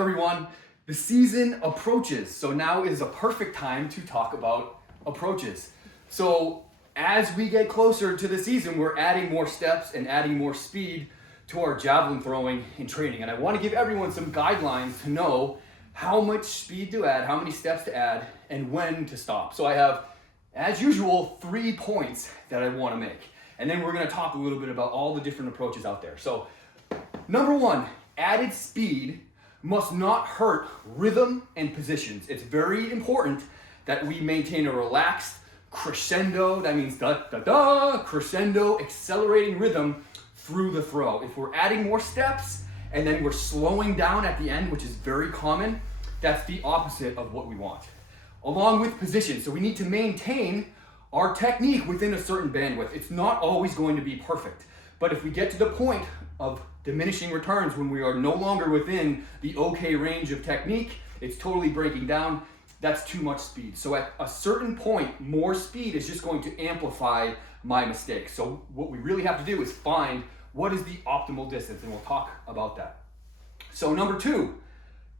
up, everyone? The season approaches, so now is a perfect time to talk about approaches. So as we get closer to the season, we're adding more steps and adding more speed to our javelin throwing and training. And I want to give everyone some guidelines to know how much speed to add, how many steps to add, and when to stop. So I have, as usual, 3 points that I want to make. And then we're going to talk a little bit about all the different approaches out there. So number 1, added speed must not hurt rhythm and positions. It's very important that we maintain a relaxed crescendo, that means da-da-da, crescendo, accelerating rhythm through the throw. If we're adding more steps and then we're slowing down at the end, which is very common, that's the opposite of what we want. Along with position, so we need to maintain our technique within a certain bandwidth. It's not always going to be perfect, but if we get to the point of diminishing returns when we are no longer within the okay range of technique, it's totally breaking down, that's too much speed. So at a certain point, more speed is just going to amplify my mistake. So what we really have to do is find what is the optimal distance, and we'll talk about that. So number 2,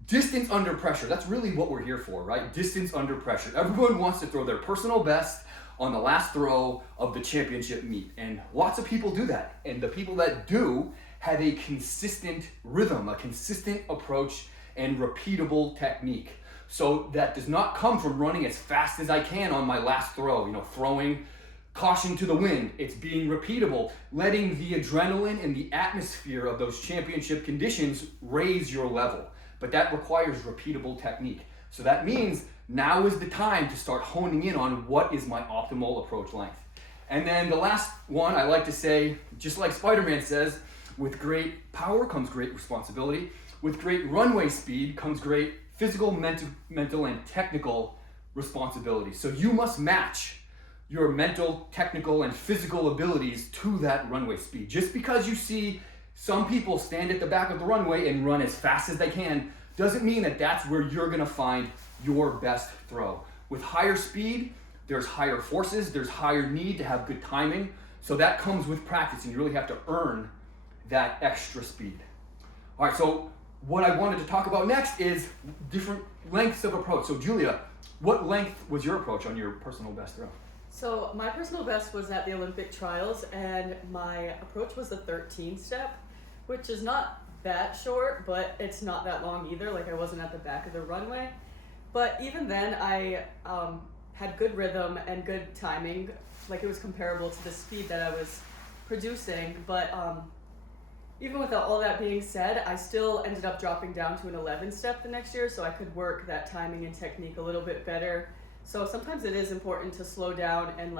distance under pressure. That's really what we're here for, right? Distance under pressure. Everyone wants to throw their personal best on the last throw of the championship meet, and lots of people do that. And the people that do have a consistent rhythm, a consistent approach, and repeatable technique. So that does not come from running as fast as I can on my last throw, throwing caution to the wind. It's being repeatable, letting the adrenaline and the atmosphere of those championship conditions raise your level. But that requires repeatable technique. So that means now is the time to start honing in on what is my optimal approach length. And then the last one, I like to say, just like Spider-Man says, with great power comes great responsibility. With great runway speed comes great physical, mental, and technical responsibility. So you must match your mental, technical, and physical abilities to that runway speed. Just because you see some people stand at the back of the runway and run as fast as they can doesn't mean that that's where you're gonna find your best throw. With higher speed, there's higher forces, there's higher need to have good timing. So that comes with practice, and you really have to earn that extra speed. All right, so what I wanted to talk about next is different lengths of approach. So Julia, what length was your approach on your personal best throw? So my personal best was at the Olympic trials, and my approach was the 13 step, which is not that short, but it's not that long either. Like, I wasn't at the back of the runway. But even then, I had good rhythm and good timing. Like, it was comparable to the speed that I was producing. But even with all that being said, I still ended up dropping down to an 11 step the next year, so I could work that timing and technique a little bit better. So sometimes it is important to slow down and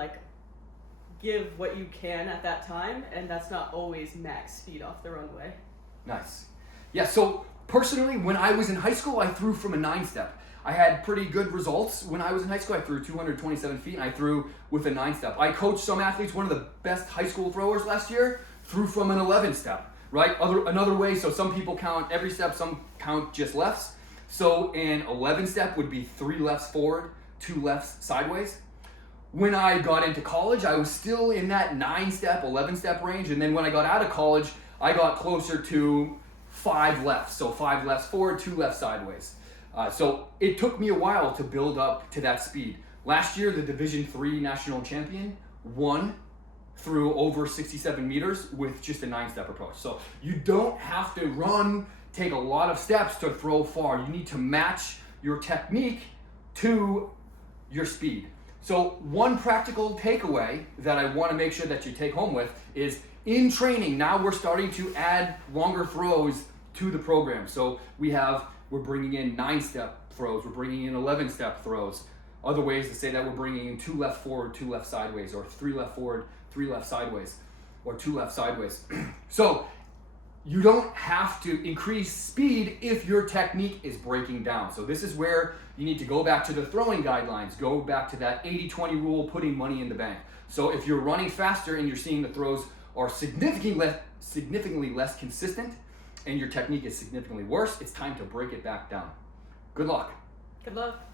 give what you can at that time, and that's not always max speed off the runway. Nice. Yeah, so personally, when I was in high school, I threw from a 9-step. I had pretty good results when I was in high school. I threw 227 feet, and I threw with a 9-step. I coached some athletes. One of the best high school throwers last year threw from an 11-step. Right? Another way, so some people count every step, some count just lefts. So an 11 step would be 3 lefts forward, 2 lefts sideways. When I got into college, I was still in that 9-step, 11-step range. And then when I got out of college, I got closer to 5 lefts. So 5 lefts forward, 2 lefts sideways. So it took me a while to build up to that speed. Last year, the Division III national champion won through over 67 meters with just a 9-step approach. So you don't have to take a lot of steps to throw far. You need to match your technique to your speed. So one practical takeaway that I want to make sure that you take home with is, in training, now we're starting to add longer throws to the program. So we're bringing in 9-step throws, we're bringing in 11-step throws. Other ways to say that, we're bringing in 2 left forward, 2 left sideways, or 3 left forward, 3 left sideways, or 2 left sideways. So you don't have to increase speed if your technique is breaking down. So this is where you need to go back to the throwing guidelines, go back to that 80-20 rule, putting money in the bank. So if you're running faster and you're seeing the throws are significantly less consistent and your technique is significantly worse, it's time to break it back down. Good luck. Good luck.